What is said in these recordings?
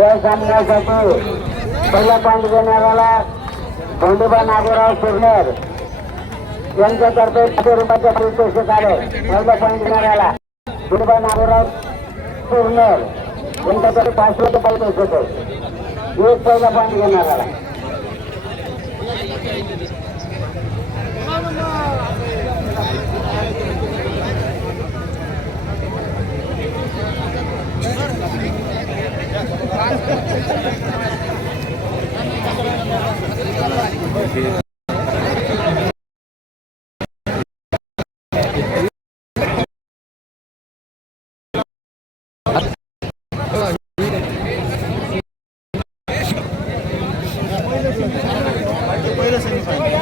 या सामन्यासाठी पहिला पॉईंट देण्यात आला धोंडोबा नागोराव सुरनेर यांच्यातर्फे 500 रुपयाच्या पारितोषिक आले. पहिला पॉईंट देण्यात आला धोंडोबा नागोराव सुरनेर यांच्यातर्फे 500 रुपये पारितोषिक आहे. एक पहिला पॉईंट देण्यात आला.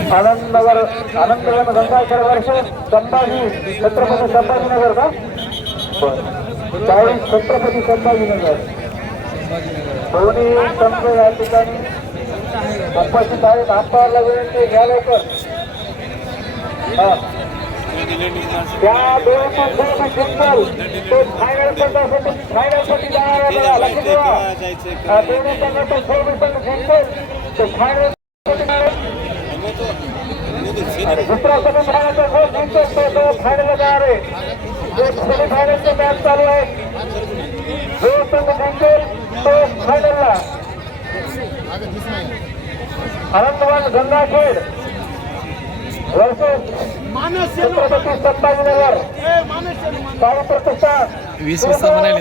आनंदनगर गंगाखेड वर्ष संभाजी छत्रपती संभाजीनगर का 40 छत्रपती संभाजीनगर दोन्ही संघ या ठिकाणी उपस्थित आहेत. अंपायरला विनंती घ्या लवकर. त्या दोन्ही जिंकल तो फायनल साठी जाणार लक्ष ठेवा. दोन्ही संघाचा संघ जिंकल तो फायनल दुसरा सेमीफायनलचा गोल जिंकतो तो फायनलला जाणार आहे. सेमीफायनलचे मॅच चालू आहे. जो संघ जिंकेल तो फायनलला. आनंदवन गंगाखेड वर्सेस छत्रपती संभाजीनगर 40 प्रतिशत 20 वाजता म्हणाले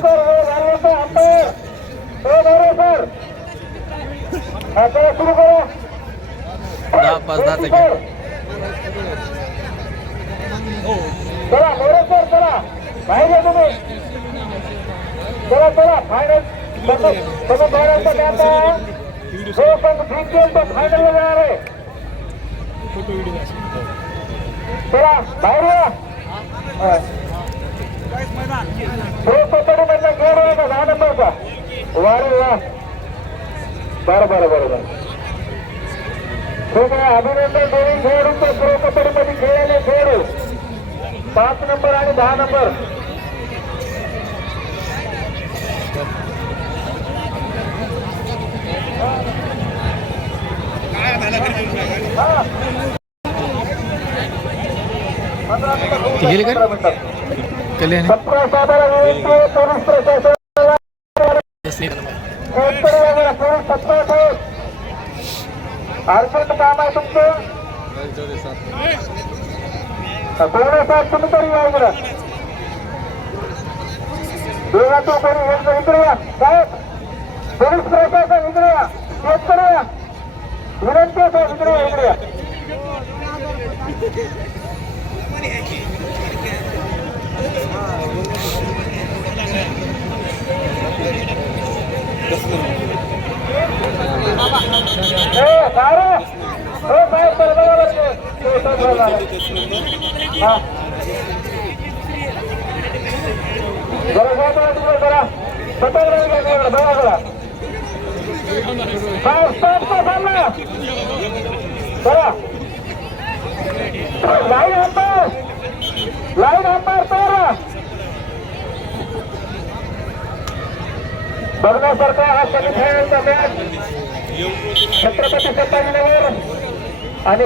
सुरू करा. 10-5 सेकंड. चला मोरे सर चला पाहिजे तुम्ही. चला चला फायनल फायनलचा मॅच आहे. जो संघ जिंकेल तो फायनलला जाणार आहे. चला बाहेर या. कबड्डी मधला खेळ आहे का 10 नंबरचा वारे वा. बरं ठीक आहे. अभिनंदन दोन्ही खेळाडूंचे प्रो कबड्डी मध्ये खेळलेले खेळाडू 5 नंबर आणि 10 नंबर. गेले का कल्याण 17 साधारा पोलीस प्रशासन अर्जंट काम आहे तुमचं. कोणी साहेब तुम्ही तरी या इकडं. दोघा तो कोणी इकडे या साहेब. पोलीस प्रशासन इकडे या. शेतकरी या विनंती आहे साहेब इकडे या. इकडे या. लाईन अंपायर बघण्यासारखा हा सेमीफायनलचा मॅच छत्रपती संभाजीनगर आणि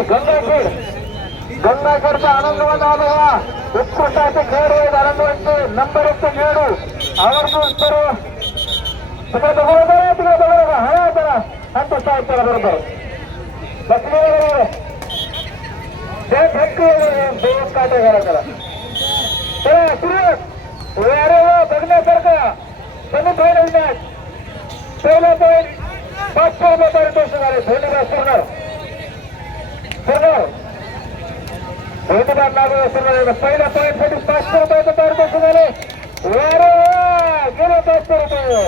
गंगाखेडचा आनंदवन आला. उत्कृष्ट असे खेळाडू आहेत आनंदवनचे. नंबर 1 खेळाडू आवर्जून सर्व तिकडे बघा हळा करा आणि तो साहेब करा बरोबर बसले त्या फॅक्टरी काटा घाला करा. चला सुरुवात. अरे वा बघण्यासारखा सेमीफायनल मॅच. पहिला पॉईंट 500 रुपये पारितोषिक झाले. धन्यवाद सुरणार धन्यवाद लागू सुरणार. पहिल्या पॉईंट साठी 500 रुपयाचं पारितोषिक झाले. अरे वा गेले 500 रुपये.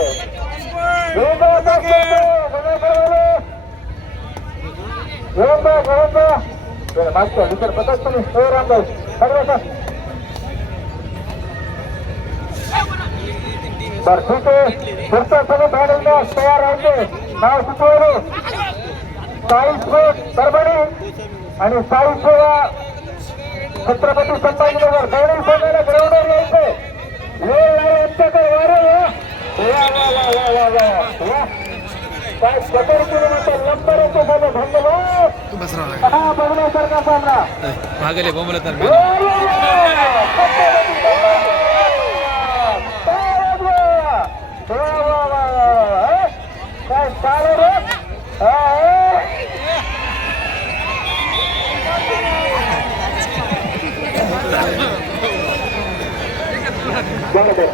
मागच्या विचार पता तुम्ही रामदास बर ठीक आहे. पुढचा सगळं भाडवण्यास तयार राहिले. नाव सुचवले 40 फूट परभणी आणि 40 सेवा छत्रपती संभाजीनगर. दोन्ही संघाला ग्राउंडवर यायचे. वेळ नाही आमच्याकडे. वारे वा वा वा वा वा वा काय कटर किलोमीटर नंबर येतो साहेब धन्यवाद. तू बस राहा हा बघण्यासारखा सामना. भागले बोंबला तर काय चालू रे. बरोबर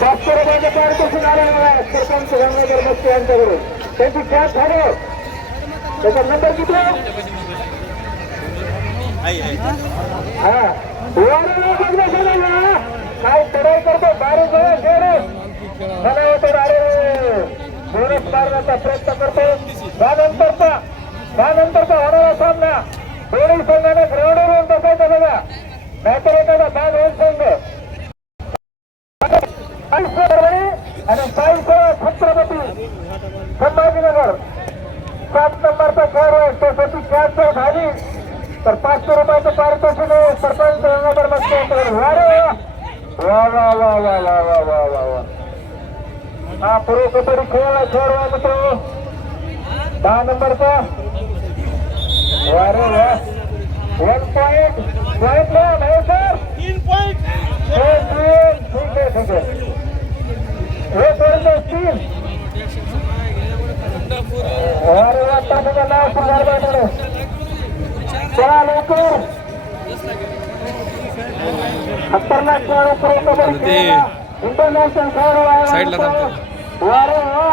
500 रुपयाच्या पारितोषिक आलेलं आहे सरपंच गंगाधर मस्के यांच्याकडून. त्यांची कॅप झाली. त्याचा नंबर किती आहे? हा काय चढाई करतो बारीक मला होतो अरे बोनस मारण्याचा प्रयत्न करतो. त्यानंतरचा होणारा सामना दोन्ही संघाने ग्राउंडवरून बसायचा बघा नाहीतर एखादा बाद होईल संघ. आणि छत्रपती संभाजीनगर 7 नंबरचा खेळ आहे. त्यासाठी कॅच जर झाली तर 500 रुपयाचं पारितोषिक आहे सरपंच गंगाधर मस्के यांच्याकडे. वा वा वा वा वा वा वा वा वा. हा पूर्व कबड्डी खेळ आहे मित्र 10 नंबरचा. वारे वा 1 पॉइंट ला नाही सर 3 पॉइंट. ठीक आहे हे पर्यंत 3. अरे वा तासाचं नाव सुधार बायकडे चला लवकर. खतरनाक खेळाडू पूर्व कबड्डी इंटरनॅशनल खेळाडू साईडला थांबतो. वारे वा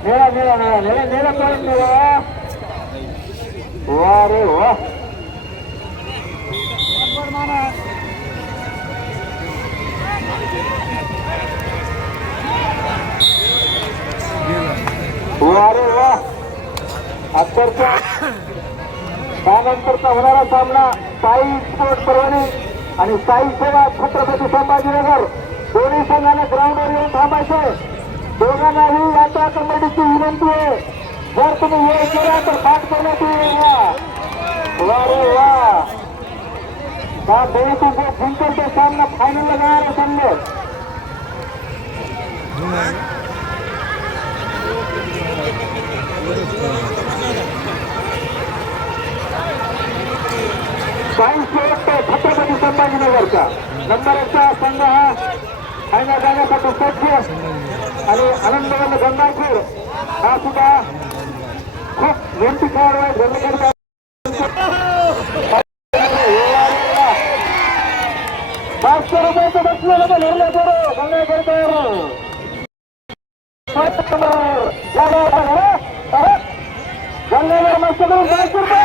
नेला पॉइंट मिळवा. वारे वा वारे वा. अत्तरचा त्यानंतरचा होणारा सामना साई स्पोर्ट्स परभणी आणि साई सेवा छत्रपती संभाजीनगर दोन्ही संघाने ग्राउंडवर येऊन थांबायचे. दोघांनाही आता कमिटीची विनंती आहे जर तुम्ही वेळ केला तर पाठ करण्यात येईल. वारे वा हा दोन्ही जो जिंकल तो सामना फायनलला जाणार समजेल. छत्रपती संभाजीनगरचा नंबर 1चा संघ हा फायनल जाण्यासाठी सज्ज. आणि आनंदवंत गंगापूर हा सुद्धा खूप मेहनती खेळाडू आहे. गंगापूर 500 रुपयाचं बसलेलं पण निर्णय करू गंगापूर गंगाधर मस्त करून 500 रुपये.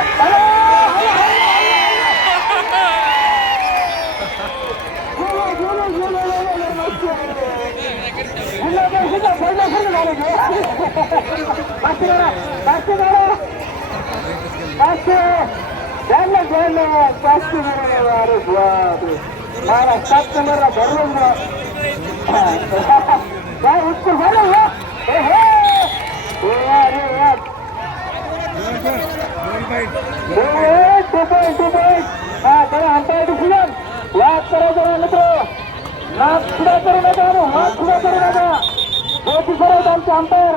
मला 7 नंबरला भरलं काय उत्तर झालं. हा त्याला अंपायर डिसिजन वाद करायचं मित्र. नाक सुद्धा करू नका हात सुद्धा करू नका. जोशी सर आहेत आमचे अंपायर.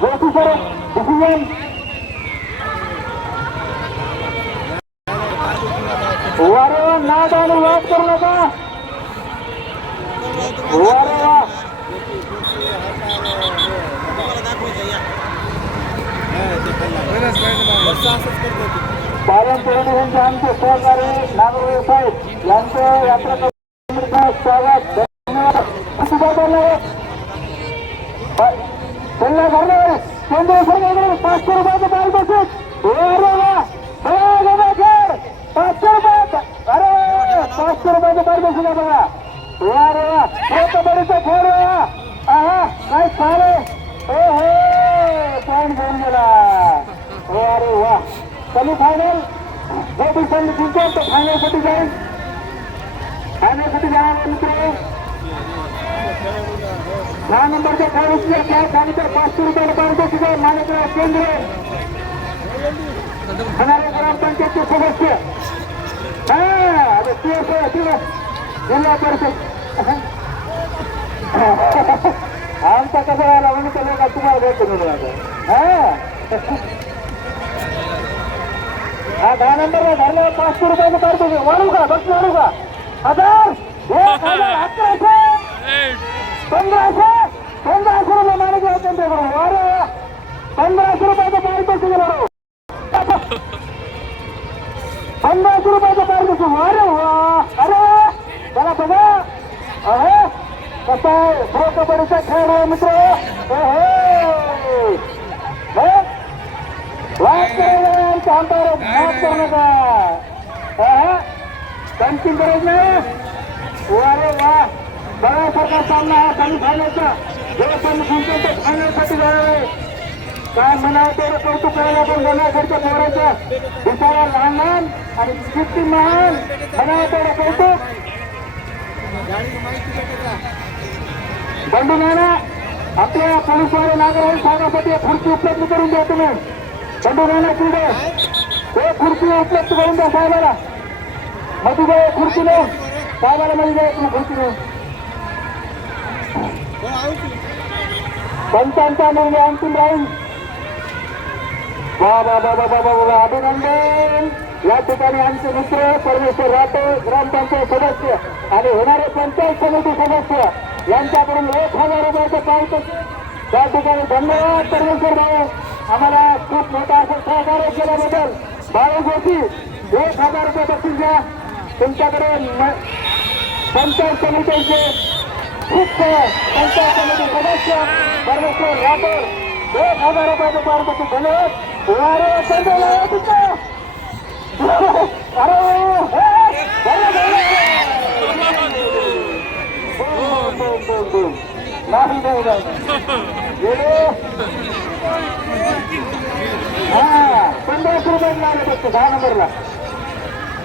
जोशी सर डिसिजन वारे नाद आणि वाद करू नका. वारे वा पालन टेलिव्हिजनचे आमचे सहकारी नागरिक साहेब यांचे यात्रा स्वागत धन्यवाद. त्यांना घरणार केंद्र सरकारकडे 500 रुपयाचं पारितोषिक. 500 रुपयाचं अरे 500 रुपयाचं पारितोषिक आहे बघा. अरे वा कबड्डीचा खेळ हा काय चाले पॉईंट घेऊन गेला. अरे वा सेमी फायनल जो भी संघ जिंकेल तो फायनलसाठी जाईल. फायनलसाठी जाणार मित्र. 6 नंबरच्या खेळाडूची काय झाली तर 500 रुपयाला पारितोषिक आहे. मानकराव केंद्र होणारे ग्रामपंचायतचे सदस्य. हा आता जिल्हा परिषद आमचा कसं राहिला म्हणजे कसं का तुम्हाला भेटतो हा 10 नंबरला धरलं 500 रुपयाचं काढतो वाढू का बघ वाढू का 1000 1100 1500 रुपये मागे त्यांच्याकडून वाढ 1500 रुपयाचं पारितोषिक वाढव 1500 रुपयाचं पारितोषिक वाढ अरे चला बघा अहे कसं आहे प्रो कबड्डीचा खेळ आहे मित्र करू नका त्यांची गरज नाही अरे वा बघासारखा सामना हा कमी फायनलचा जेव्हा पण जिंकतो तो फायनलसाठी जाणार काय म्हणावं तेवढं कौतुक करायला पण गणाकडच्या पोराचं बिचारा लहान लहान आणि किती महान म्हणावं तेवढं कौतुक बंडू नाना आपल्या पोलीसवाले नागरिक साहेबांसाठी खुर्ची उपलब्ध करून द्या तुम्ही बंडू नाना किल्ले हे खुर्ची उपलब्ध करून द्या साहेबाला मधुबाई खुर्ची नेऊन साहेबाला मध्ये तुम्ही खुर्ची नेऊन पंचांचा निर्णय अंतिम राहील वा वा वा वा वा वा अभिनंदन या ठिकाणी आमचे मित्र परमेश्वर राठोड ग्रामपंचायत सदस्य आणि होणारे पंचायत समिती सदस्य यांच्याकडून 1000 रुपयाचं पारितोषिक त्या ठिकाणी धन्यवाद परमेश्वर भाऊ आम्हाला खूप मोठा असं सहकार्य केल्याबद्दल बाळू जोशी 1000 रुपये बक्षीस द्या तुमच्याकडे पंचायत समितीचे खूप पंचायत समिती सदस्य परमेश्वर राठोड 1000 रुपयाचं पारितोषिक धन्यवाद नाही हा 1500 रुपये लागले फक्त 10 नंबरला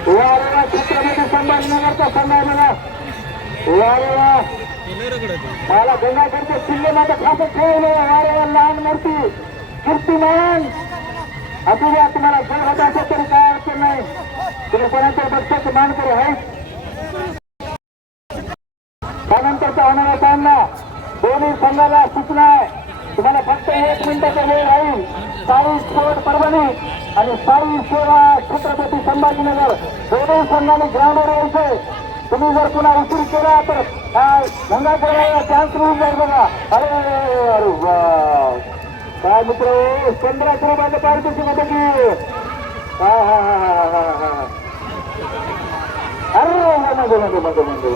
वारेवा छत्रपती संभाजीनगरचा संघ मला वारेवा मला गंगाकडचे किल्ले माझं खासच ठेवलं वारेवा लहान मूर्ती कीर्तिमान असू द्या तुम्हाला जर होत असेल तरी काय अडचण नाही तुम्ही कोणाच्या पक्षाचे मानकरी आहेत त्यानंतरचा होणारा सामना दोन्ही संघाला सूचना आहे तुम्हाला फक्त 1 मिनिटाचा वेळ राहील साई स्पोर्ट परभणी आणि साई सेवा छत्रपती संभाजीनगर दोन्ही संघाने ग्राउंडवर यायचंय तुम्ही जर पुन्हा उशीर केला तर गंगापूर चान्स मिळून जाईल बघा अरे अरे काय मित्र 1500 रुपयाचं पारितोषिक होतं की हा हा हा हा हा अरे मध्ये मध्ये मध्ये मध्ये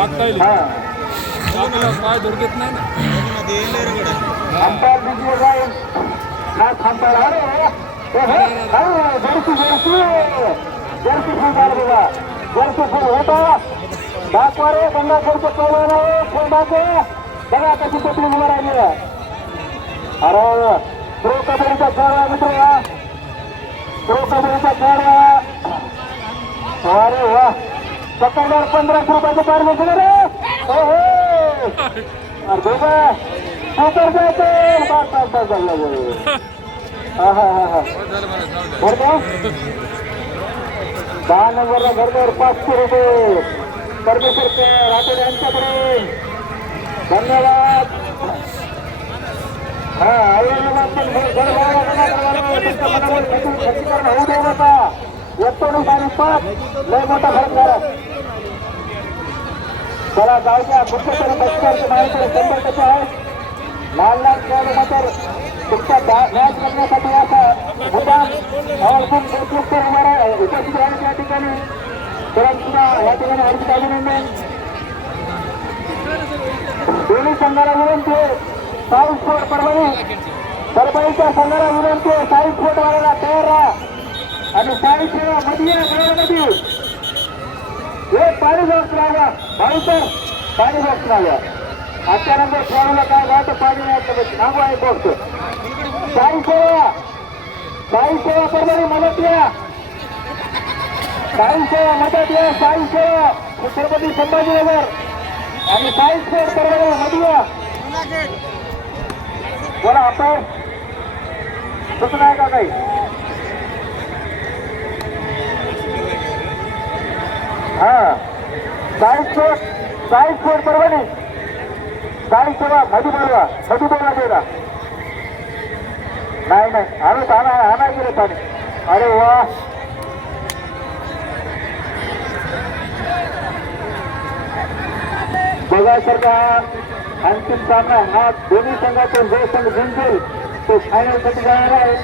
आता आता पाय धोडकेत नाही ना अंपायर दिसले जाईल हा अंपायर अरे जर्सी जर्सी जर्सी फुल झालं बघा जर्सी फुल होता दाखवा रे गंगापूरचं कौलाला फुल दाखव बघा कशी पत्री उभं राहिली अरे प्रो कबड्डीचा खेळ मित्र प्रो कबड्डीचा खेळ अरे वा सेकंडवर 1500 रुपयाचं पारितोषिक रे हो अरे दोघं सुपर जायचं पाच पाच झालं हा हा हा हा बरं 10 नंबरला घरदार 500 रुपये परमेश्वर राठोड यांच्याकडे धन्यवाद हा औरंगाबाद पण होऊ देऊ नका 19 आणि 5 लय मोठा फरक झाला चला गावच्या कुठेतरी बसण्याची माहिती 100% आहे लहान लहान खेळाडू मात्र तुमच्या मॅच बघण्यासाठी आता मुद्दाम उपस्थित राहण्याच्या या ठिकाणी परंतु या ठिकाणी हार्दिक अभिनंदन दोन्ही संघाला विनंती साई स्पोर्ट परभणीच्या संघाला विनंती साई स्पोर्ट वाल्याला तयार राहा आणि साई सेवा मध्ये ग्राउंडमध्ये एक पाणी बॉक्स लावा भाऊसर पाणी बॉक्स लावा अचानक खेळायला काय घात पाणी नाही नागू आहे बॉक्स साई सेवा परभणी मदत या साई सेवा मदत या साई सेवा छत्रपती संभाजीनगर आणि साई स्पोर्ट परभणी मध्ये बोला आपण सूचना आहे का काही? हा 40 फूट परभणी 40 सेवा मधू बोलवा देगा नाही आणा गेले पाणी. अरे वा बघासारखा अंतिम सामना हा दोन्ही संघातून जो संघ जिंकेल तो फायनल साठी जाणार आहे.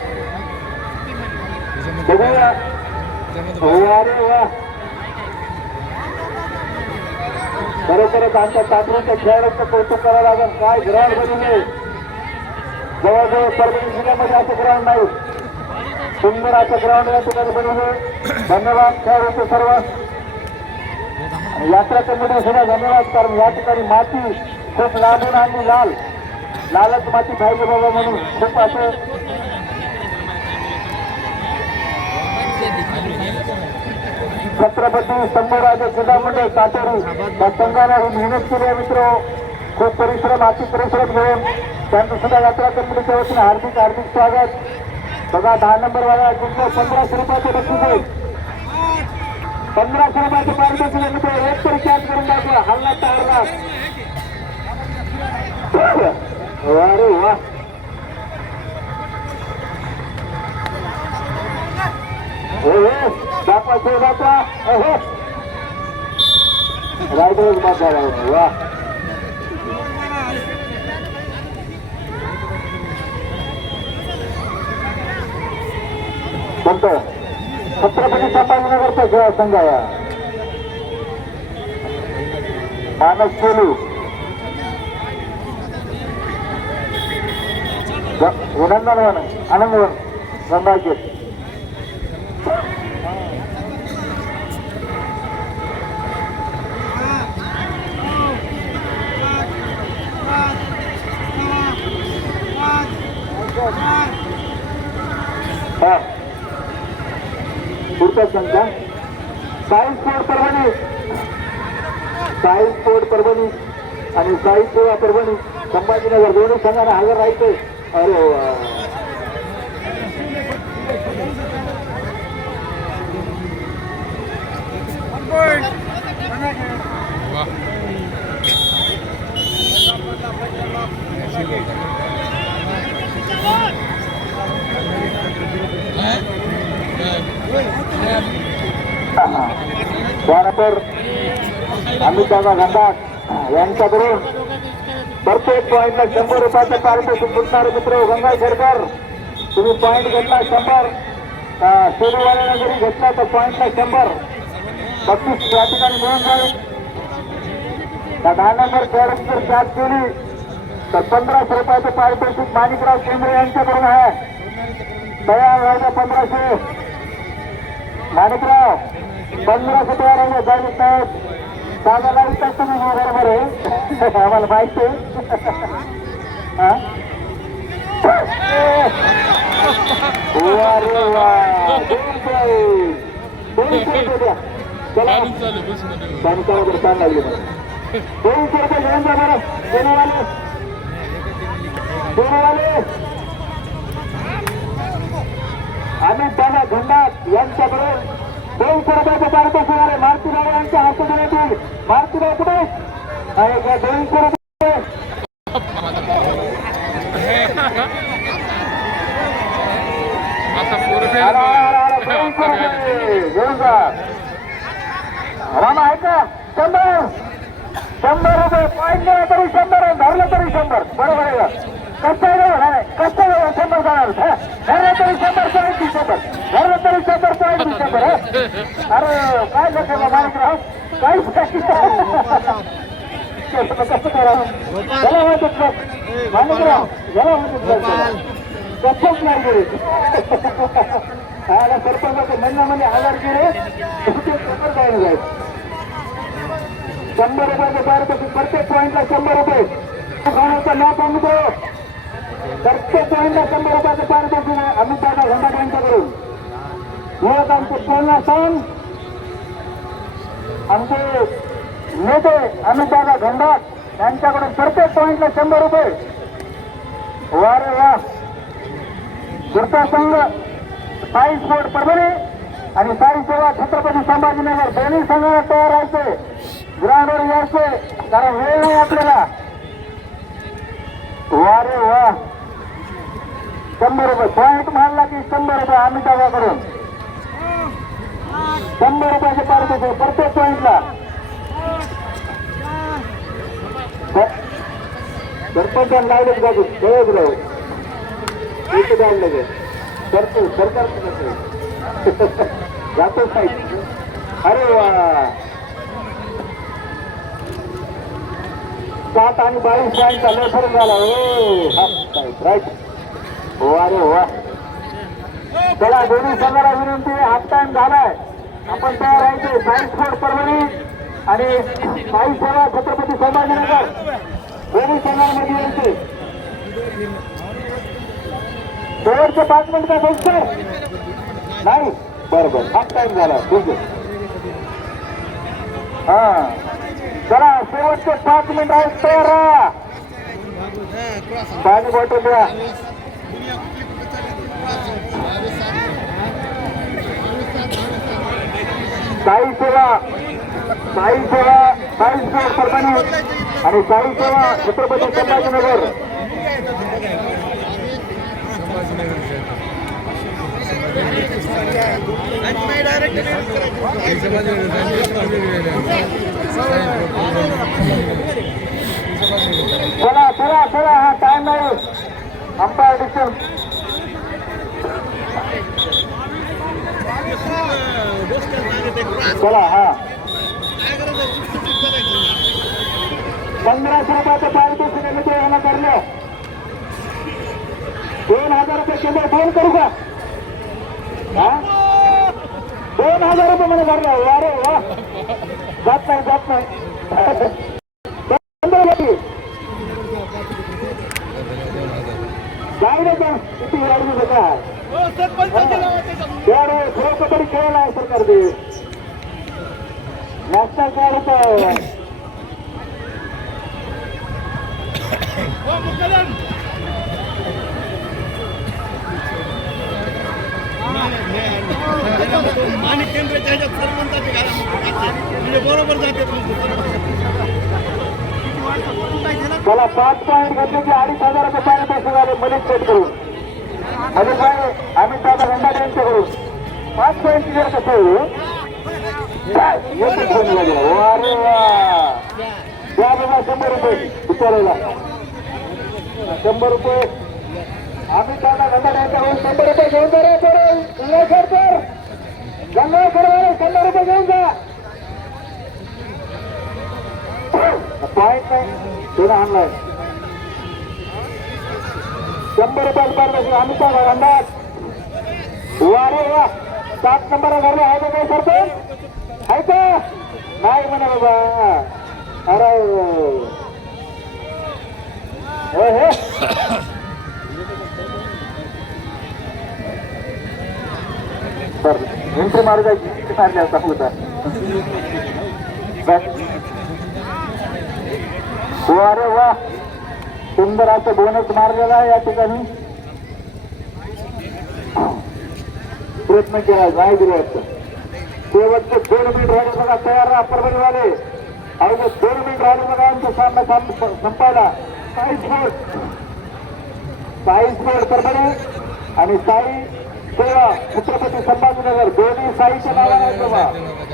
बघूया. अरे वा खरोखरच आमच्या तातडीच्या खेळाडूंचं कौतुक करावं लागेल. काय ग्राउंड बनवले. जवळजवळ परभणी जिल्ह्यामध्ये असं ग्राउंड नाही. सुंदर असं ग्राउंड या ठिकाणी बनवले. धन्यवाद खेळाडूंचे सर्व. यात्रा कमिटी सुद्धा धन्यवाद. कारण या ठिकाणी माती खूप लांबून आणली. लालच माती पाहिजे बाबा म्हणून खूप असं छत्रपती संभाजी क्रीडा मंडळ कातोरी त्या संघाला ही मेहनत केली आहे मित्र. खूप परिश्रम अति परिश्रम घेऊन त्यांचं सुद्धा यात्रा कमिटीच्या वतीने हार्दिक स्वागत. बघा 10 नंबर वाला जिंकलो 1500 रुपयाचे बक्षीस आहे. 1500 रुपयाचे पारितोषिक मित्र. एक तरी कॅच करून दाखवा. हल्ला तारला. अरे वा दाखवा रायडरच बाद झाला. वा कोणतं छत्रपती संभाजीनगरचा खेळ संघ आहे. मानस कोलू नंदनवन आनंदवन गंगाखेड. पुढचा संघ साई स्पोर्ट परभणी आणि साई सेवा परभणी संभाजीनगर दोन्ही संघांना हजर राहायचे. अरे त्यानंतर अमितदादा गंगाट यांच्याकडून प्रत्येक पॉईंटला 100 रुपयाचं पारितोषिक फुटणारे मित्र. गंगाखेडकर तुम्ही पॉईंट घेतला 100. शेलूवाल्याला जरी घेतला तर पॉईंटला 100 बक्षीस या ठिकाणी मिळून जाईल. त्या 10 नंबर खेळाडूंनी जर कॅच केली तर 1500 रुपयाचं पारितोषिक माणिकराव केंद्रे यांच्याकडून आहे. तयार व्हायला 1500. माणिकराव 1500 तयार आहे. जाईल साहेब दादाला विचार तुम्ही बरोबर आहे. आम्हाला माहिती आहे. चला बरोबर छान लागले. 200 रुपये घेऊन जा बरं. सोनवाले अमित दादा घंडात यांच्याकडून 200 रुपयाचं पारितोषिक आहे. मारुतीराव यांच्या हस्ते देण्यात येईल. मारुतीराव कुठे आहे का? 200 रुपये घेऊन जा. रामा आहे का? 100 रुपये पॉईंट नाही तरी 100 धरलं तरी 100. बरोबर आहे का? कष्ट 100 जाणार. धरलं तरी 100 पॉईंट 100. धरलं तरी 100 पॉईंट 100. अरे काय लक्षात माणिकराव काहीच कसं करा. याला माहिती माणिकराव याला माहिती कच्चच नाही गेले. आला सरपंचाचं म्हणण्यामध्ये हजार गेले. काय नाही 100 रुपयाचं पारितोषिक. प्रत्येक पॉईंटला 100 रुपये. खाण्याचा नाव आणतो. प्रत्येक पॉईंटला 100 रुपयाचं पारितोषिक आहे. अमितदादा घंटाट यांच्याकडून. मुळात आमचे प्रेरणा सण आमचे नेते अमितदादा घंटाट यांच्याकडून प्रत्येक पॉईंटला 100 रुपये. वा रे वा. दुर्गा संघ साई स्पोर्ट परभणी आणि साई सेवा छत्रपती संभाजीनगर दोन्ही संघाला तयार राहायचे, ग्राउंडवर यायचे कारण वेळ नाही आपल्याला. वा रे वा. 100 रुपये पॉईंट मारला की 100 रुपये अमिताभाकडून 100 रुपयाचे पारितोषिक प्रत्येक पॉईंटला. सरपंचाला लावलेच बाजू सहज राहू इथे जाऊन लगेच सरकार जातो साईड. अरे वा. 7 आणि 22 पॉईंटचा लय फरक झाला. राईट. वा रे वा. चला दोन्ही संघाला विनंती, हाफ टाइम झालाय, आपण तयार राहायचे. साई स्पोर्ट परभणी आणि साई सेवा छत्रपती संभाजीनगर दोन्ही संघांमध्ये यायचे. शेवटचे 5 मिनिट का संस्था नाही. बरोबर हाफ टाइम झाला. ठीक आहे. हा चला शेवटचे 5 मिनिट आहेत. तयार राहा. पाणी बॉटल द्या. साई सेवा साई स्पोर्ट परभणी आणि साई सेवा छत्रपती संभाजीनगर चला चला चला. हा टाइम नाही. Umpire decision. चला हा 1500 रुपयाचं पारितोषिक यांना करलं. 2000 रुपये केंद्र फोन करू का? हा 2000 रुपये मला भरलं. वा रे वा. जात नाही जात नाही. किती वाढवू शकता खरोखर तरी खेळायला आहे सरकार दे नॅशनल कार्ड होतं. आणि केंद्राच्या ह्याच्यात सरपंचाची म्हणजे बरोबर जाते. मला 5 पॉईंट घेतले की 2500 रुपये पारितोषिक आले मलिक सेट करून. अजून काय अमित दादा गंडा यांच्याकडून 5 पॉईंट क्लिअर कसं होईल. अरे वा. द्या बाबा 100 रुपये विचारायला. 100 रुपये अमित दादा गंडा यांच्याकडून 100 रुपये घेऊन जा रे. गंगाखेड 100 रुपये घेऊन जा. पॉईंट नाही थोडा आणलाय. 100 रुपये पारितोषिक अमिताभ अंदाज. वा रे वा. 7 नंबर घरला आहे का काय सरपंच आहे का नाही म्हणा बाबा. अरे हे एंट्री मारू जायची मारली असता होता. अरे वा. सुंदर असं बोनस मारलेला आहे या ठिकाणी. प्रयत्न केला नाही दिले असतं. शेवटचे 2 मिनिट राहिले बघा. तयार राहा परभणीवाले. अवघ्या 2 मिनिट राहिले बघा आमचा सामना संपायला. साई स्पोर्ट परभणी आणि साई सेवा छत्रपती संभाजीनगर दोन्ही साईच्या नावाने आहेत बघा.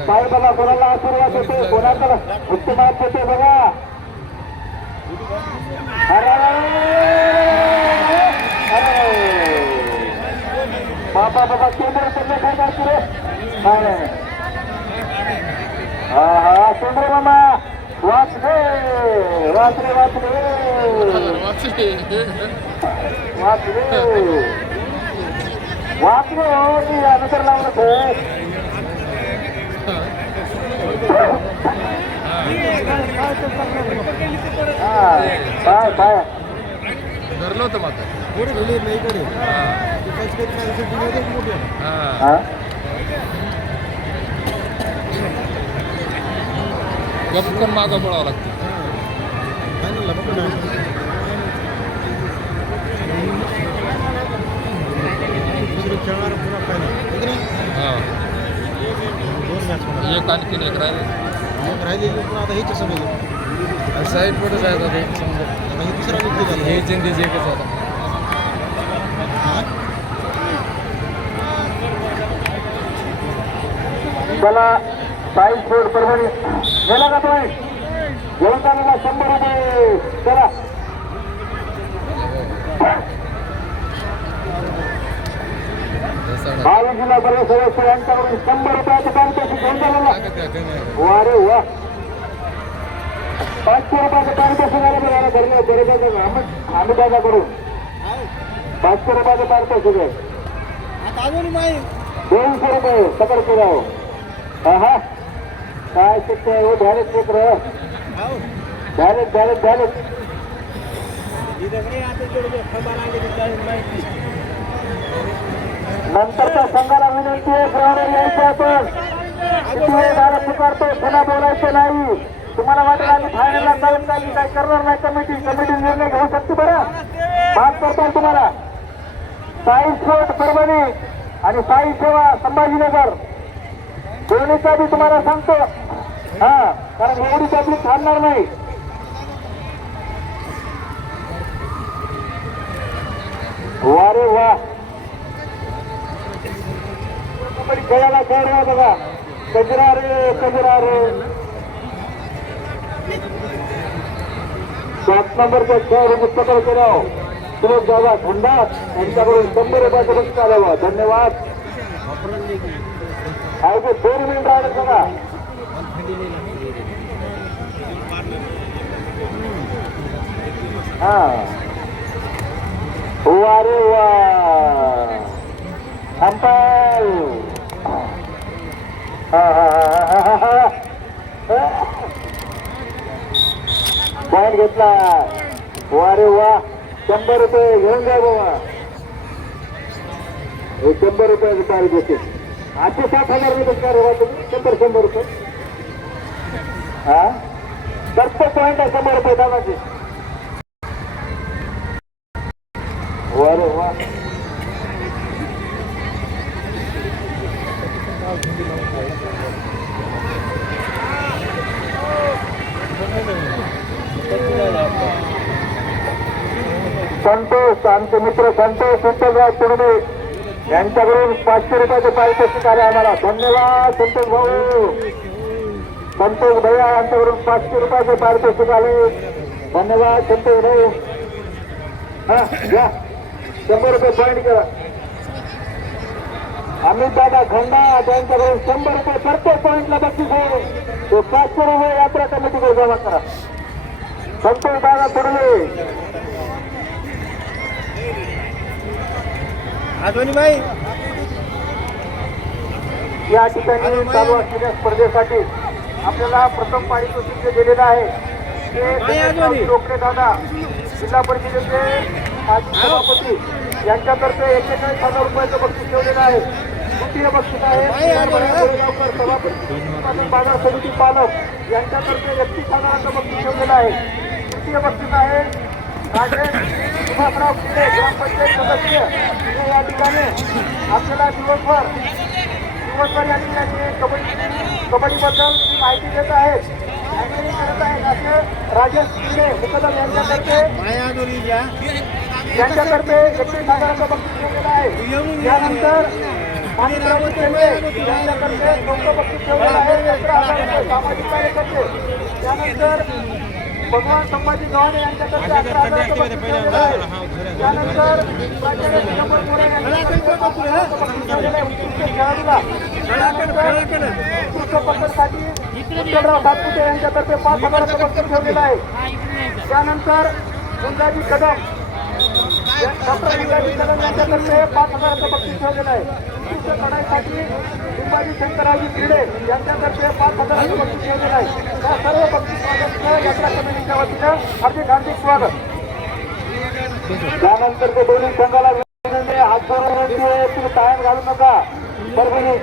साई बघा कोणाला आशीर्वाद होते कोणाला उत्तमात होते बघा. बाबा बाबा केंद्र सगळे काय रे. नाही हा हा केंद्र मामा वाचले वाचले वाचले वाचले वाचले हो की अनुसर लावलं. काय काय धरलं होतं माझं गपकन मागं पडावं लागतं. खेळणार पुन्हा फायनल हा दोन मॅच होणार एक आणखीन एक राहिले एक राहिलेली पण आता ह्याच्या समोर साईड पुढे जायचं आता एक समजा आता हे दुसरा निघतो झाला हे चिंतेचे एकच आता चला साईज फोड परभणी गेला का तुम्ही घेऊन चालला 100 रुपये चला बावीस जिल्हा परिषद सदस्य यांच्याकडून 100 रुपयाचे पारितोषिक घेऊन चालला वा रे वा 500 रुपयाचे पारितोषिक आलं बघा घरले बरोबर आम्ही दादाकडून 500 रुपयाचे पारितोषिक आहे आता अजून माहीत 200 रुपये सकड केलं हा काय शिकतोय हो झालेच मित्र झालेच नंतरच्या संघाला विनंती आहे ग्राउंडवर यायचं आपण किती वेळ झाला पुकारतो पुन्हा बोलायचं नाही तुम्हाला वाटेल आम्ही फायनलला जाऊन काही काय करणार नाही कमिटी निर्णय घेऊ शकते बरं माफ करतो तुम्हाला साई स्पोर्ट परभणी आणि साई सेवा संभाजीनगर दोन्हीचा बी तुम्हाला सांगतो हा कारण एवढी पब्लिक थांबणार नाही वा रे वा कबड्डी खेळायला खेळ बघा कजरा रे 7 नंबरचा खेळ पुस्तकाला केला सुरेश दादा खंडात यांच्याकडून 100 रुपयाचं बक्षीस आलं धन्यवाद अवघे 2 मिनिट राहिले बघा हा वा रे वा अंपायर पॉइंट घेतला वा रे वा 100 रुपये घेऊन जा बाबा हे 100 रुपयाचे तारीख होते आजचे 7,000 रुपये कार होता तुम्ही 100 रुपये हा प्रत्येक पॉइंट आहे 100 रुपये दादाचे वा रे वा संतोष आमचे मित्र संतोष विठ्ठलराव तुडमे यांच्याकडून 500 रुपयाचे पारितोषिक आले आम्हाला धन्यवाद संतोष भाऊ संतोष भैया यांच्याकडून 500 रुपयाचे पारितोषिक आले धन्यवाद संतोष भाऊ हा घ्या 100 रुपये पॉईंट करा अमित दादा खंडा त्यांच्याकडून 100 रुपये प्रत्येक पॉईंटला बक्षीस आहे तो 500 रुपये यात्रा कमिटीकडे जमा करा संतोष दादा तुडमे अजून भाई या ठिकाणी चालू असलेल्या स्पर्धेसाठी आपल्याला प्रथम पारितोषिक जे दिलेलं आहे ते रोकडे दादा जिल्हा परिषदेचे माजी सभापती यांच्यातर्फे 41,000 रुपयाचं बक्षीस ठेवलेलं आहे द्वितीय बक्षीस आहे सभापती बाजार समिती पालक यांच्यातर्फे 31,000चं बक्षीस ठेवलेलं आहे तृतीय बक्षीस आहे राजेश सुभाषराव किल्ले ग्रामपंचायत सदस्य हे या ठिकाणी आपल्याला दिवसभर या ठिकाणी कबड्डीबद्दल माहिती देत आहेत आणि करत आहेत असे राजेश किल्ले मुकदम यांच्यातर्फे 31,000चं बक्षीस ठेवलेलं आहे त्यानंतर माणिकराव केंद्रे यांच्यातर्फे 9 बक्षीस ठेवलेलं आहे 17,000 रुपये सामाजिक कार्यकर्ते त्यानंतर भगवान संभाजी गव्हाणे यांच्यातर्फे 11,000चं बक्षीस ठेवलेलं आहे त्यानंतर प्राचार्य दिगंबर मोरे यांच्यातर्फे 5,000चं बक्षीस ठेवलेलं आहे उत्कृष्ट खेळाडूला त्यानंतर उत्कृष्ट पद्धतीसाठी विठ्ठलराव सातपुते यांच्यातर्फे 5,000चं बक्षीस ठेवलेलं आहे त्यानंतर गुंजाजी कदम डॉक्टर गुंजाजी कदम यांच्यातर्फे 5,000चं बक्षीस ठेवलेलं आहे उत्कृष्ट लढाईसाठी शिवाजी शंकररावजी क्रीडे यांच्यातर्फे 5,000चं बक्षीस ठेवलेलं आहे या सर्व बक्षीस यात्रा कमिटीच्या वतीनं हार्दिक स्वागत त्यानंतर ते दोन्ही संघाला विनंती हात जोडून विनंती आहे तुम्ही टाळ्या घालू नका परभणी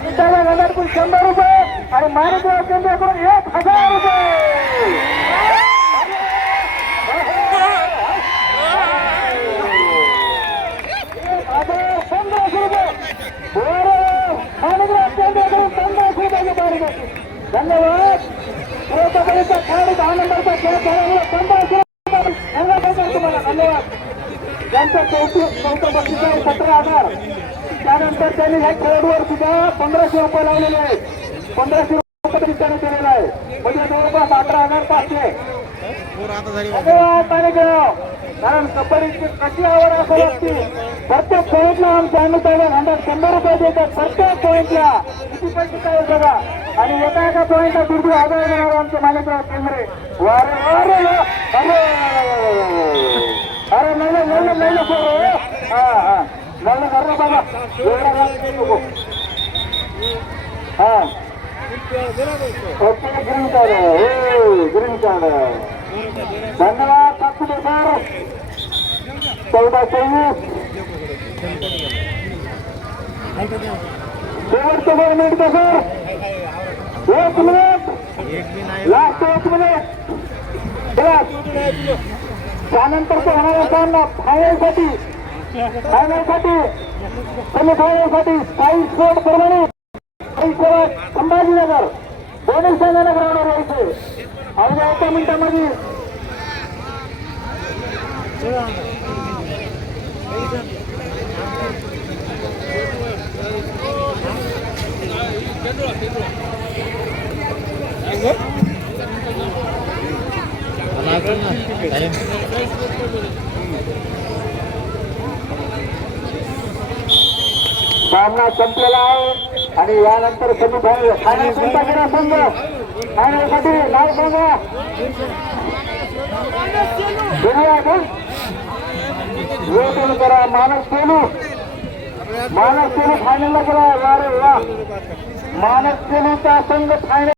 अमिताभ गंगापूर 100 रुपये आणि माणिकराव केंद्राकडून 1000 रुपये. धन्यवाद. श्रोतापर्यंत खेळाडू 10 नंबरचा खेळ खेळायला 1500 तुम्हाला धन्यवाद. त्यांचं चौथं बक्षीस आहे 17,000. त्यानंतर त्यांनी ह्या खेळाडूवर सुद्धा 1500 रुपये लावलेले आहेत. 1500 रुपये त्याने केलेला आहे म्हणजे जवळपास 18,500. धन्यवाद माणिकराव. कारण कबड्डीची कशी आवड असेल असती प्रत्येक पॉईंटला आमच्या अमिताभ 100 रुपये देतात. प्रत्येक पॉईंटला किती पैसे काय बघा आणि एका पॉईंटला दीड 1000 देणार आमचे माणिकराव केंद्रे. वारे अरे अरे नाही हा हा नाही करू बाबा हा okay green card green card. धन्यवाद. 14-24 शेवटचं 2 minute sir. 1 minute last 1 minute. त्यानंतरचा होणारा सामना फायनलसाठी सेमीफायनलसाठी स्थायी स्कोर प्रमाणे संभाजीनगर दोन्ही संघांना ग्राउंडवर यायचे. अवघ्या 1 मिनिटामध्ये सामना संपलेला आहे आणि यानंतर सेमीफायनल फायनल कोणता गेला संघ फायनलसाठी नाव सांगा. वेटिंग करा. मानस सेलू फायनलला गेला. मानस सेलूचा संघ फायनल